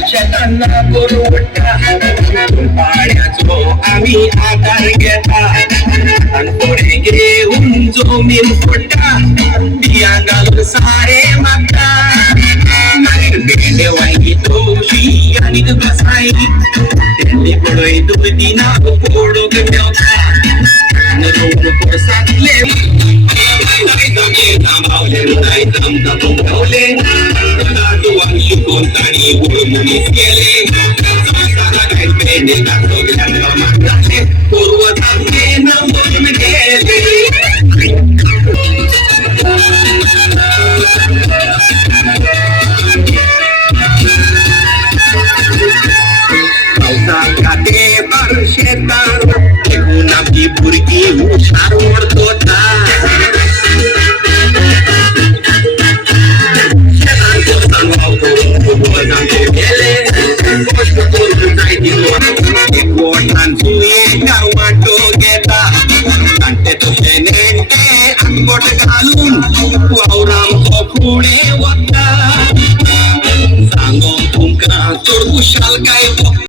शेतांना करू पाण्याचो आम्ही आकार घेता आणि पुढे घेऊन जमीन फोडता बिया घालून सारे मागता भेंडे वाई तोशी आणि बसाई त्यांनी पडोय दुधीना पोडोक ठेवता रोड पोसातले थांबवले नाही थांबता तुंबवले कोणतानी मुलीस केले पूर्वजांनी नमून गेले पावसाखाते भर शेतार एकूण आपली बुरगी हुशार ओढतोता घालून वावराम पुढे वागता सांगो तुमका चोर कुशाल काय